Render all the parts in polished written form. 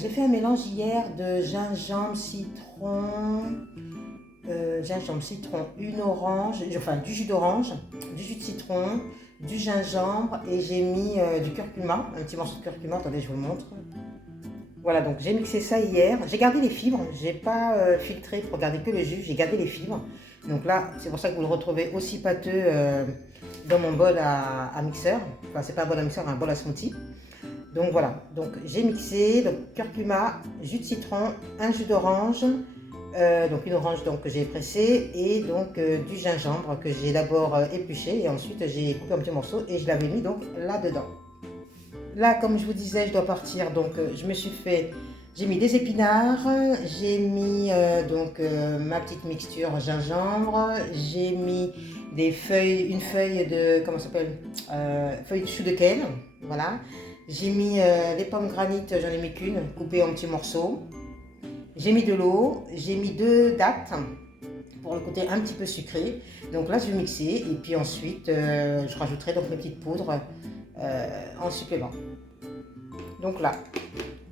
J'ai fait un mélange hier de gingembre, citron, une orange, enfin du jus d'orange, du jus de citron, du gingembre et j'ai mis du curcuma, un petit morceau de curcuma, attendez je vous le montre. Voilà, donc j'ai mixé ça hier, j'ai gardé les fibres, j'ai pas filtré pour garder que le jus, j'ai gardé les fibres. Donc là, c'est pour ça que vous le retrouvez aussi pâteux dans mon bol à mixeur, enfin c'est pas un bol à mixeur, un bol à smoothie. Donc voilà, donc j'ai mixé donc curcuma, jus de citron, un jus d'orange, donc une orange donc, que j'ai pressée et donc du gingembre que j'ai d'abord épluché et ensuite j'ai coupé en petits morceaux et je l'avais mis donc là-dedans. Là, comme je vous disais, je dois partir, donc j'ai mis des épinards, j'ai mis ma petite mixture gingembre, j'ai mis une feuille de, comment ça s'appelle, feuille de chou de kale, voilà. J'ai mis les pommes granit, j'en ai mis qu'une, coupée en petits morceaux. J'ai mis de l'eau, j'ai mis 2 dattes pour le côté un petit peu sucré. Donc là, je vais mixer et puis ensuite, je rajouterai donc mes petites poudres en supplément. Donc là,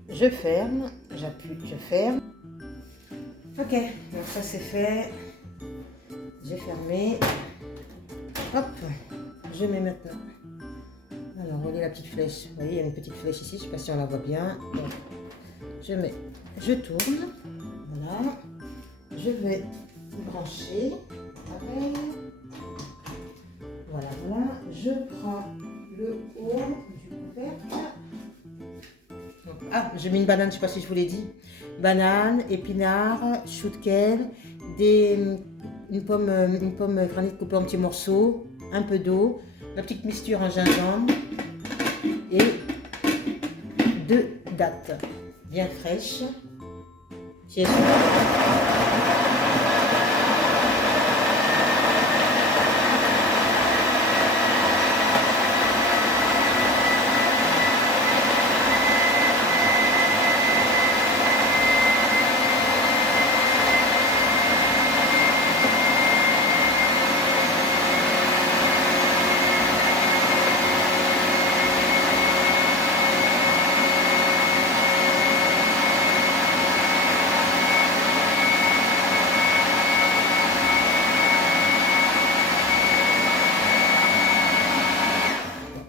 je ferme, j'appuie, je ferme. Ok, donc ça c'est fait. J'ai fermé. Hop, je mets maintenant. Alors, regardez la petite flèche. Vous voyez, il y a une petite flèche ici, je ne sais pas si on la voit bien. Donc, je tourne. Voilà. Je vais brancher. Pareil. Voilà, voilà. Je prends le haut du couvercle. Ah, j'ai mis une banane, je ne sais pas si je vous l'ai dit. Banane, épinards, chou de kale, une pomme granit coupée en petits morceaux, un peu d'eau, la petite mixture en gingembre et 2 dattes bien fraîches.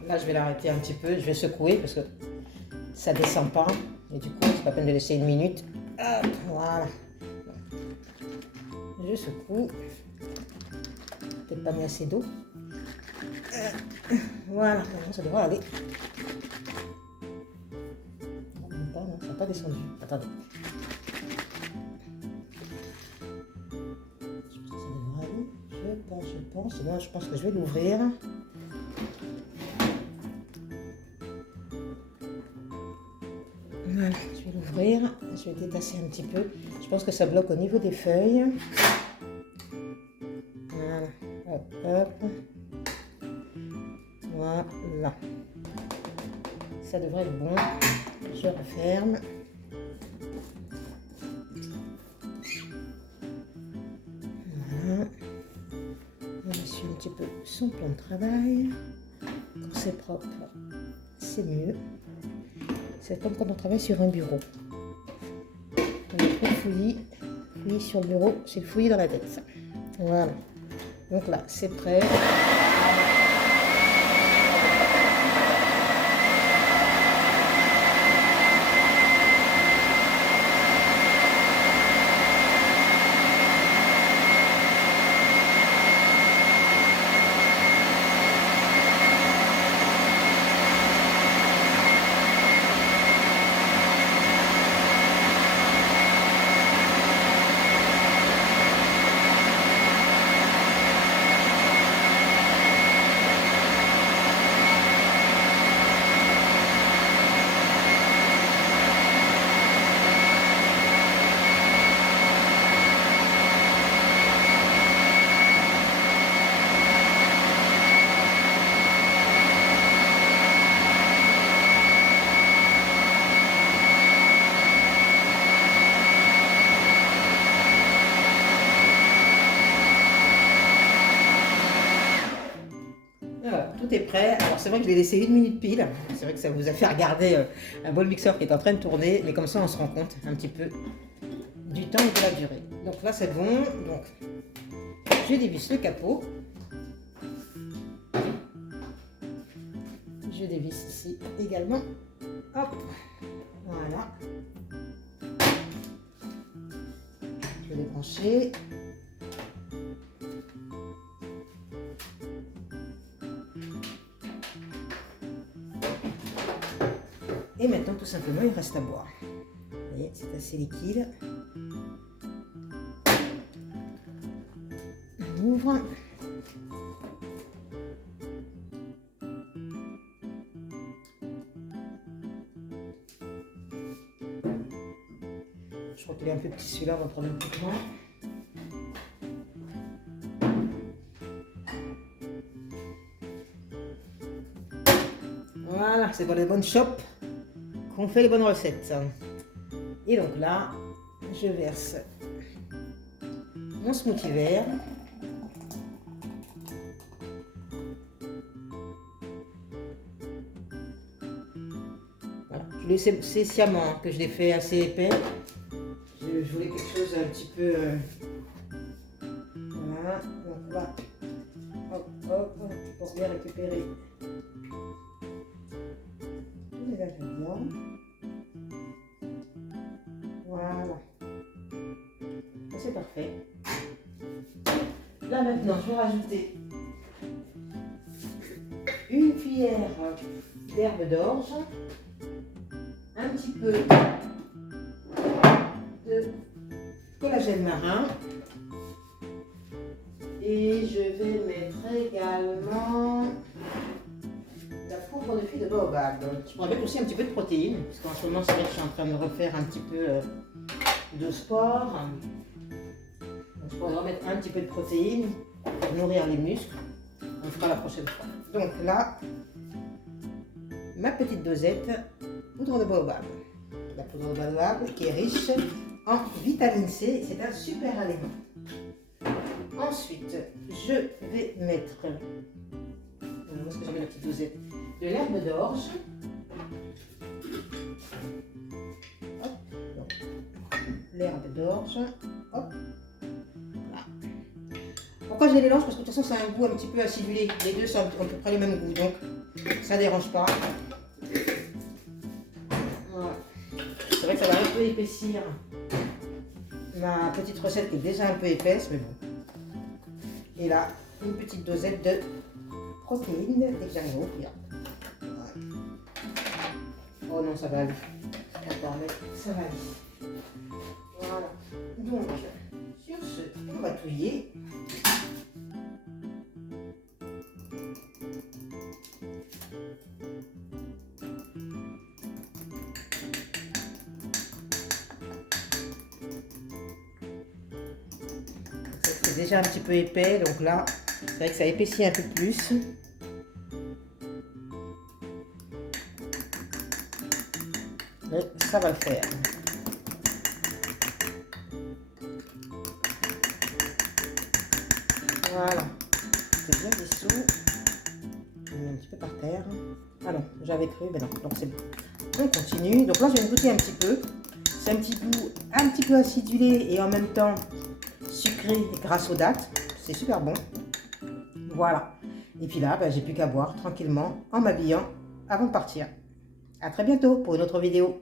Là, je vais l'arrêter un petit peu, je vais secouer parce que ça ne descend pas. Et du coup, c'est pas la peine de laisser 1 minute. Hop, voilà. Je secoue. Peut-être pas mis assez d'eau. Voilà, ça devrait aller. Non, ça n'a pas descendu. Attendez. Je pense que ça devrait aller. Je pense. Moi, je pense que je vais l'ouvrir. Voilà, je vais l'ouvrir, je vais détasser un petit peu. Je pense que ça bloque au niveau des feuilles. Voilà, hop, hop. Voilà. Ça devrait être bon. Je referme. Voilà. On essuie un petit peu son plan de travail. Quand c'est propre, c'est mieux. C'est comme quand on travaille sur un bureau. On est trop fouillis sur le bureau, c'est le fouillis dans la tête. Voilà. Donc là, c'est prêt. tout est prêt. Alors c'est vrai que je l'ai laissé 1 minute pile. C'est vrai que ça vous a fait regarder un bol mixeur qui est en train de tourner. Mais comme ça, on se rend compte un petit peu du temps et de la durée. Donc là, c'est bon. Donc, je dévisse le capot. Je dévisse ici également. Hop, voilà. Je vais débrancher. Et maintenant, tout simplement, il reste à boire. Vous voyez, c'est assez liquide. On ouvre. Je crois qu'il est un peu petit celui-là, on va prendre un peu de moins. Voilà, c'est pour les bonnes chopes qu'on fait les bonnes recettes. Et donc là, je verse mon smoothie vert. Voilà, je le sais, c'est sciemment que je l'ai fait assez épais. Je voulais quelque chose un petit peu... Voilà, donc là, hop, hop, pour bien récupérer tous les ingrédients. Voilà, c'est parfait. Là maintenant, je vais rajouter une cuillère d'herbe d'orge, un petit peu de collagène marin et je vais mettre également la poudre de feuilles de baobab. Je pourrais mettre aussi un petit peu de protéines, parce qu'en ce moment c'est vrai que je suis en train de refaire un petit peu de sport. Donc, je pourrais remettre un petit peu de protéines pour nourrir les muscles. On fera la prochaine fois. Donc là, ma petite dosette poudre de baobab. La poudre de baobab qui est riche en vitamine C, c'est un super aliment. Ensuite, je vais mettre, où est-ce que j'ai mis la petite dosette, de l'herbe d'orge. L'herbe d'orge, hop, voilà. Pourquoi je les mélange? Parce que de toute façon c'est un goût un petit peu acidulé, les deux sont à peu près le même goût, donc ça ne dérange pas. Voilà. C'est vrai que ça va un peu épaissir ma petite recette qui est déjà un peu épaisse, mais bon. Et là, une petite dosette de protéines dès que j'arrive à ouvrir. Voilà. Oh non, ça va aller. Attends, mais ça va aller. Voilà. Donc, sur ce, on va touiller. C'est déjà un petit peu épais, donc là, c'est vrai que ça épaissit un peu plus. Mais ça va le faire. Voilà, c'est bien dissous. On met un petit peu par terre. Ah non, j'avais cru, mais non, donc c'est bon. On continue. Donc là, je vais me goûter un petit peu. C'est un petit goût un petit peu acidulé et en même temps sucré grâce aux dattes. C'est super bon. Voilà. Et puis là, j'ai plus qu'à boire tranquillement en m'habillant avant de partir. À très bientôt pour une autre vidéo.